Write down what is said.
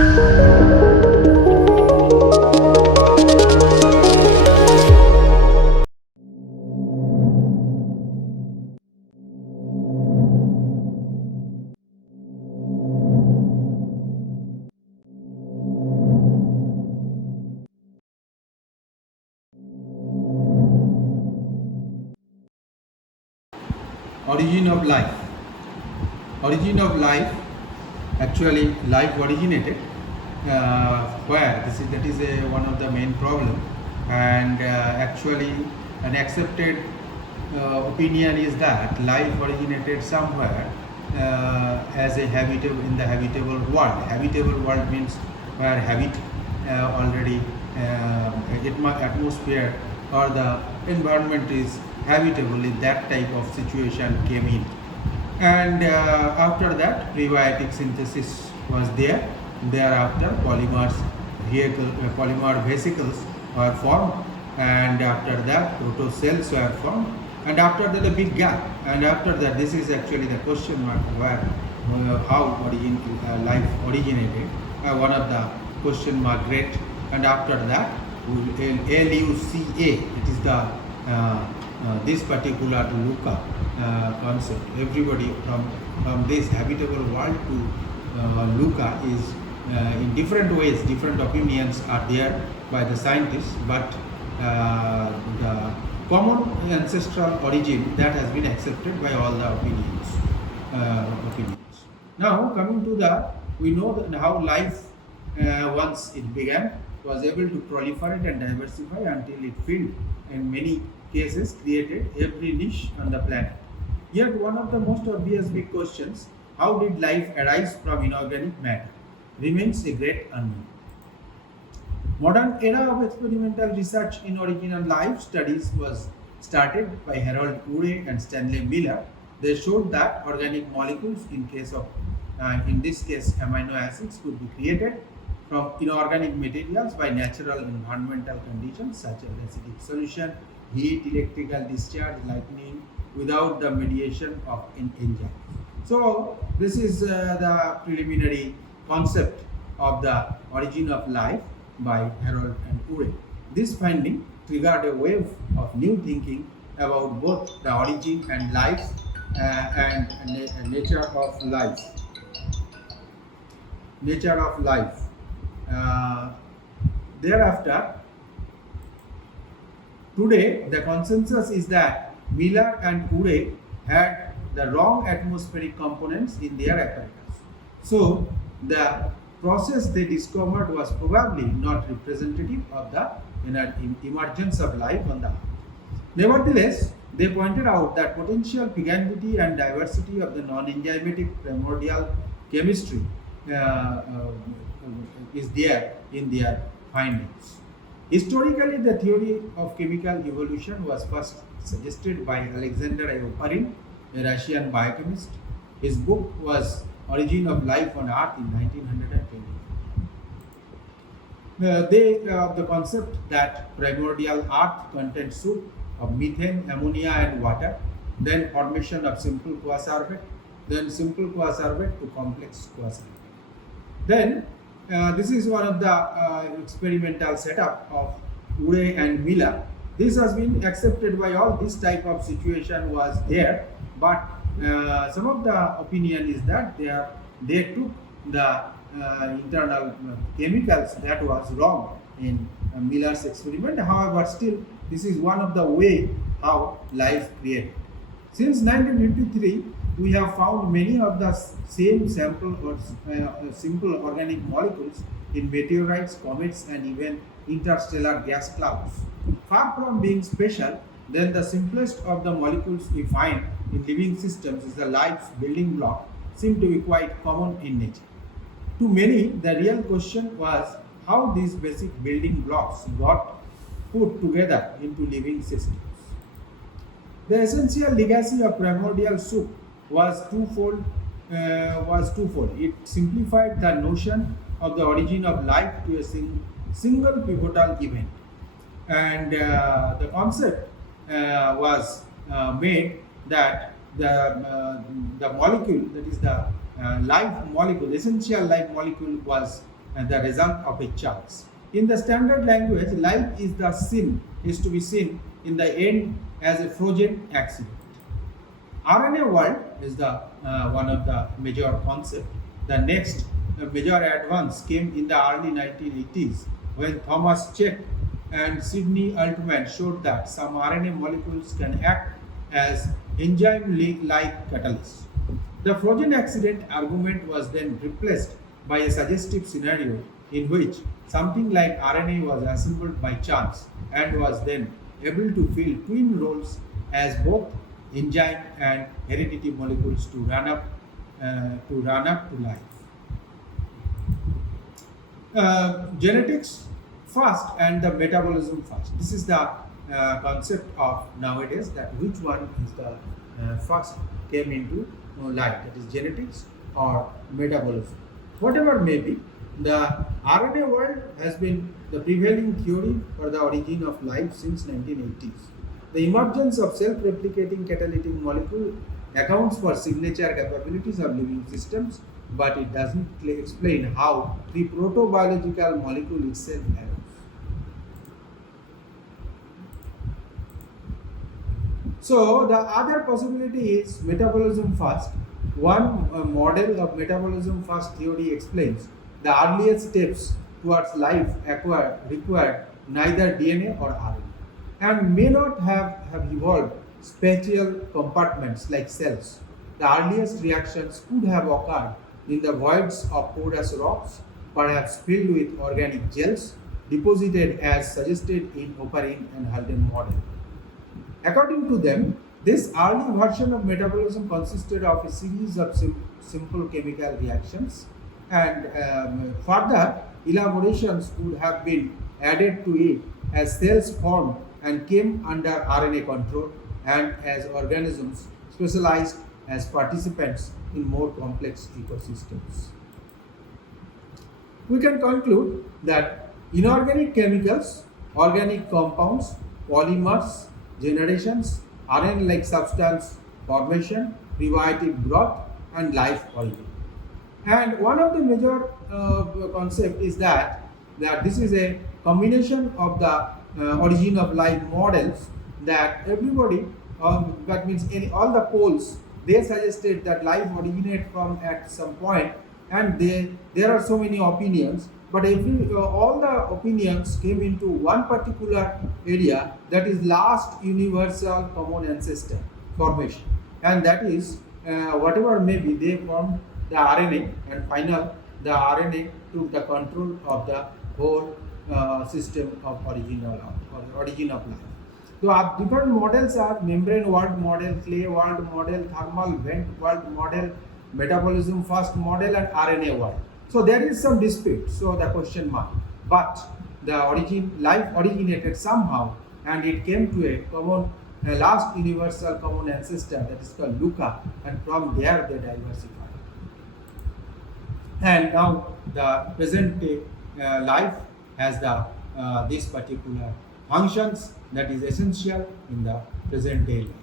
Origin of life. Origin of life, actually life originated where that is one of the main problem, and actually an accepted opinion is that life originated somewhere as a in the habitable world. Habitable world means where habit already atmosphere or the environment is habitable, in that type of situation came in, and after that prebiotic synthesis was there. Thereafter polymer vesicles were formed, and after that protocells were formed, and after that a big gap, and after that this is actually the question mark where how life originated, one of the question mark great, and after that LUCA, it is the this particular LUCA concept. Everybody from this habitable world to LUCA is in different ways, different opinions are there by the scientists, but the common ancestral origin that has been accepted by all the opinions. Now coming to we know that how life once it began was able to proliferate and diversify until it filled, in many cases created every niche on the planet. Yet one of the most obvious big questions, how did life arise from inorganic matter, remains a great unknown. Modern era of experimental research in origin of life studies was started by Harold Urey and Stanley Miller. They showed that organic molecules, in this case amino acids, could be created from inorganic materials by natural environmental conditions such as acidic solution, heat, electrical discharge, lightning, without the mediation of an enzyme. So this is the preliminary concept of the origin of life by Harold and Urey. This finding triggered a wave of new thinking about both the origin and life and nature of life. Thereafter, today the consensus is that Miller and Urey had the wrong atmospheric components in their apparatus. So the process they discovered was probably not representative of the emergence of life on the Earth. Nevertheless, they pointed out that potential fecundity and diversity of the non-enzymatic primordial chemistry is there in their findings. Historically, the theory of chemical evolution was first suggested by Alexander Oparin, a Russian biochemist. His book was Origin of Life on Earth in 1920. The concept that primordial Earth contained soup of methane, ammonia and water, then formation of simple coasorbate, then simple coasorbate to complex coasorbate. Then this is one of the experimental setup of Urey and Miller. This has been accepted by all. This type of situation was there, but some of the opinion is that they took the internal chemicals that was wrong in Miller's experiment. However, still this is one of the way how life created. Since 1953, we have found many of the same sample or simple organic molecules in meteorites, comets, and even interstellar gas clouds. Far from being special, then the simplest of the molecules we find in living systems is the life's building block, seem to be quite common in nature. To many, the real question was how these basic building blocks got put together into living systems. The essential legacy of primordial soup was twofold. It simplified the notion of the origin of life to a single pivotal event, and the concept was made that the molecule, that is the life molecule, essential life molecule, was the result of a chance. In the standard language, life is to be seen in the end as a frozen accident. RNA world is the one of the major concept. The next major advance came in the early 1980s when Thomas Cech and Sidney Altman showed that some RNA molecules can act as enzyme-like catalysts. The frozen accident argument was then replaced by a suggestive scenario in which something like RNA was assembled by chance and was then able to fill twin roles as both enzyme and heredity molecules to run up to life. Genetics first and the metabolism first. This is the concept of nowadays, that which one is the first came into light, that is genetics or metabolism. Whatever may be, the RNA world has been the prevailing theory for the origin of life since 1980s. The emergence of self-replicating catalytic molecule accounts for signature capabilities of living systems, but it doesn't explain how the protobiological molecule itself arose. So the other possibility is metabolism first. One model of metabolism first theory explains the earliest steps towards life required neither DNA or RNA and may not have evolved spatial compartments like cells. The earliest reactions could have occurred in the voids of porous rocks, perhaps filled with organic gels, deposited as suggested in Oparin-Haldane model. According to them, this early version of metabolism consisted of a series of simple chemical reactions, and further elaborations would have been added to it as cells formed and came under RNA control and as organisms specialized as participants in more complex ecosystems. We can conclude that inorganic chemicals, organic compounds, polymers, generations, RNA-like substance formation, prebiotic growth, and life origin. And one of the major concept is that this is a combination of the origin of life models, that everybody, that means all the poles, they suggested that life originated from at some point, and there are so many opinions, but all the opinions came into one particular area, that is last universal common ancestor formation, and that is whatever may be, they formed the RNA, and final the RNA took the control of the whole system of origin of life. So different models are membrane world model, clay world model, thermal vent world model, metabolism first model, and RNA world. So there is some dispute, so the question mark. But the life originated somehow, and it came to a last universal common ancestor, that is called Luca, and from there they diversified. And now the present day life has this particular functions that is essential in the present day life.